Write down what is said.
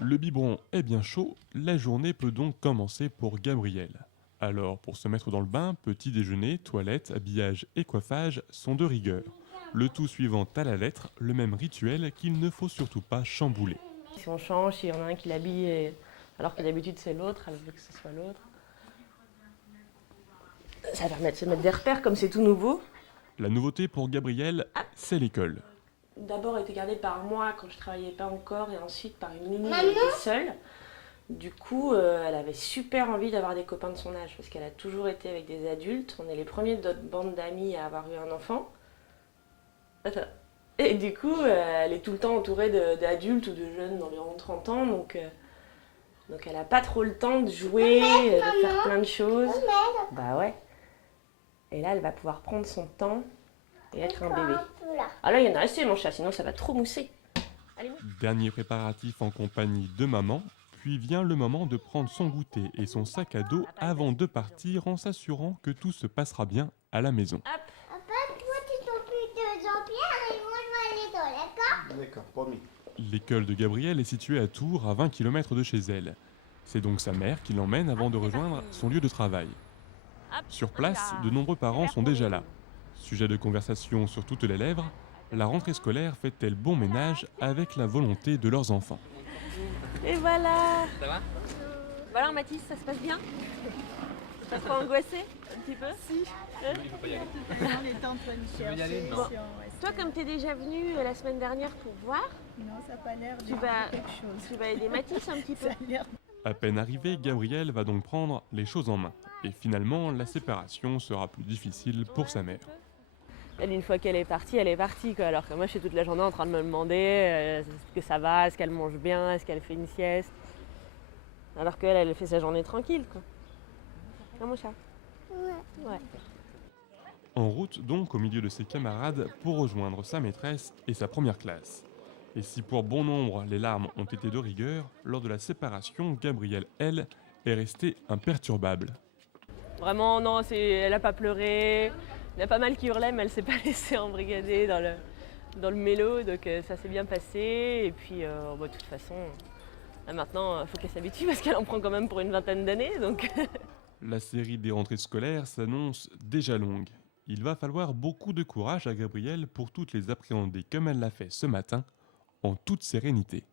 Le biberon est bien chaud, la journée peut donc commencer pour Gabriel. Alors, pour se mettre dans le bain, petit déjeuner, toilette, habillage et coiffage sont de rigueur. Le tout suivant à la lettre le même rituel qu'il ne faut surtout pas chambouler. Si on change, s'il y en a un qui l'habille, alors que d'habitude c'est l'autre, elle veut que ce soit l'autre. Ça permet de se mettre des repères comme c'est tout nouveau. La nouveauté pour Gabriel, c'est l'école. D'abord, elle était gardée par moi quand je travaillais pas encore, et ensuite par une nounou qui était seule. Du coup, elle avait super envie d'avoir des copains de son âge, parce qu'elle a toujours été avec des adultes. On est les premiers de notre bande d'amis à avoir eu un enfant. Attends. Et du coup, elle est tout le temps entourée d'adultes ou de jeunes d'environ 30 ans, donc elle n'a pas trop le temps de jouer, de faire plein de choses. Bah ouais. Et là, elle va pouvoir prendre son temps et être un bébé. Ah là, il y en a assez, mon chat, sinon ça va trop mousser. Allez, mousse. Dernier préparatif en compagnie de maman, puis vient le moment de prendre son goûter et son sac à dos avant de partir en s'assurant que tout se passera bien à la maison. Hop. Papa, toi tu t'occupes de Jean-Pierre et moi je vais aller dans d'accord? D'accord, promis. L'école de Gabrielle est située à Tours, à 20 km de chez elle. C'est donc sa mère qui l'emmène avant de rejoindre son lieu de travail. Sur place, de nombreux parents sont déjà là. Sujet de conversation sur toutes les lèvres, la rentrée scolaire fait-elle bon ménage avec la volonté de leurs enfants? Et voilà. Ça va? Bah alors Mathis, ça se passe bien? Pas trop angoissé? Un petit peu? Si. Il faut pas y aller. On est en train de chercher. y aller, non? Toi, comme t'es déjà venu la semaine dernière pour voir, Non, ça n'a pas l'air tu de vas, quelque chose. tu vas aider Mathis un petit peu. Ça a l'air À peine arrivé, Gabrielle va donc prendre les choses en main. Et finalement, la séparation sera plus difficile pour sa mère. Elle, une fois qu'elle est partie, quoi. Alors que moi, je suis toute la journée en train de me demander est-ce que ça va, est-ce qu'elle mange bien, est-ce qu'elle fait une sieste. Alors qu'elle, elle fait sa journée tranquille, quoi. Ah, mon chat? Ouais. En route donc au milieu de ses camarades pour rejoindre sa maîtresse et sa première classe. Et si pour bon nombre les larmes ont été de rigueur, lors de la séparation, Gabrielle, elle, est restée imperturbable. Vraiment, non, elle a pas pleuré. Il y en a pas mal qui hurlaient, mais elle s'est pas laissée embrigader dans le mélo, donc ça s'est bien passé. Et puis, de toute façon, là, maintenant, il faut qu'elle s'habitue parce qu'elle en prend quand même pour une vingtaine d'années, donc... La série des rentrées scolaires s'annonce déjà longue. Il va falloir beaucoup de courage à Gabrielle pour toutes les appréhender comme elle l'a fait ce matin, en toute sérénité.